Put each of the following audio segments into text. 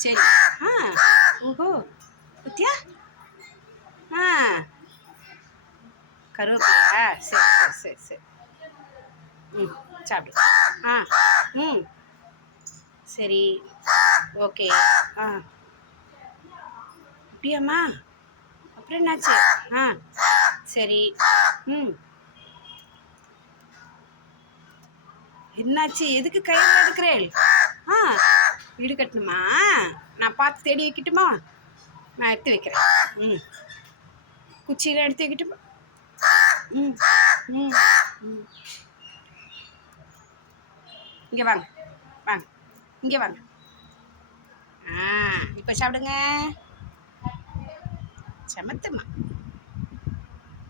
சரி. ஆ ஓஹோ குத்தியா? ஆ கருவேப்பிலையா? சரி சரி சரி சரி. ம் சாப்பிடு. ஆ ம். சரி ஓகே. ஆ. அப்படியாம்மா? அப்புறம் என்னாச்சு? ஆ சரி. ம். என்னாச்சு? எதுக்கு கையில் எடுக்கிறேன் ஆ. வீடு கட்டணுமா? நான் பார்த்து தேடி வைக்கட்டுமா? நான் எடுத்து வைக்கிறேன். ம். குச்சியில் எடுத்து வைக்கட்டுமா? ம். ம். ம். இங்கே வாங்க. வாங்க. இங்கே வாங்க. ஆ இப்போ சாப்பிடுங்க. சமத்துமா.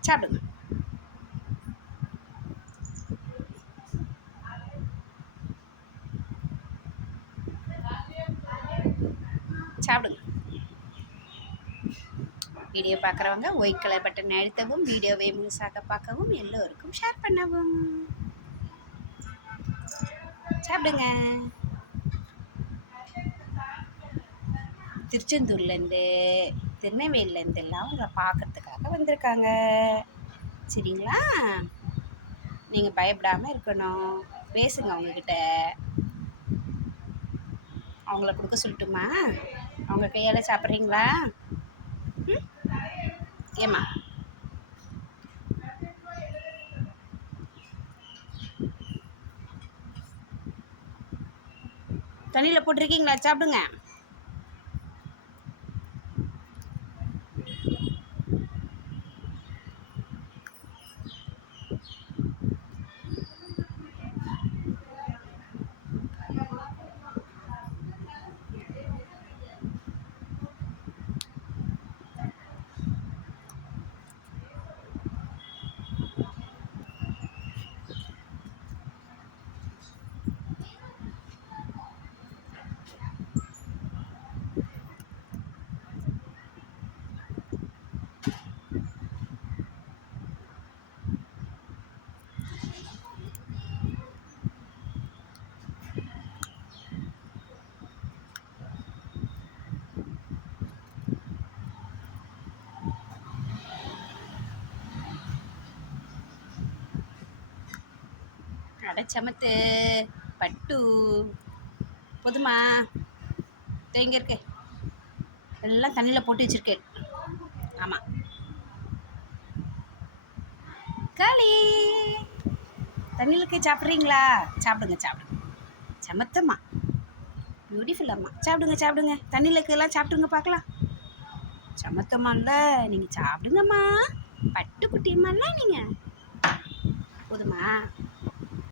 சாப்பிடுங்க. சாப்பிடுங்க. வீடியோ பார்க்குறவங்க ஒயிட் கலர் பட்டன் அழுத்தவும் வீடியோவை முழுசாக பார்க்கவும் எல்லோருக்கும் ஷேர் பண்ணவும். சாப்பிடுங்க. திருச்செந்தூர்லேருந்து திருநெல்வேலியிலேருந்து எல்லாம் உங்களை பார்க்கறதுக்காக வந்திருக்காங்க. சரிங்களா? நீங்கள் பயப்படாமல் இருக்கணும். பேசுங்க அவங்கக்கிட்ட அவங்கள கொடுக்க சொல்லட்டுமா? அவங்க கையால் சாப்பிட்றீங்களா? ம்? ஏம்மா? தண்ணியில் போட்டிருக்கீங்களா? சாப்பிடுங்க. அடைச்சமத்து பட்டு போதுமா தேங்க இருக்கு எல்லாம் தண்ணியில் போட்டு வச்சிருக்கேன். ஆமாம் களி. தண்ணிலுக்கு சாப்பிட்றீங்களா? சாப்பிடுங்க சாப்பிடுங்க. சமத்தம்மா. பியூட்டிஃபுல் அம்மா சாப்பிடுங்க சாப்பிடுங்க. தண்ணிலுக்கெல்லாம் இருக்கலாம் சாப்பிடுங்க பார்க்கலாம். சமத்தம்மால நீங்கள் சாப்பிடுங்கம்மா. பட்டு குட்டியம்மால நீங்கள் போதுமா.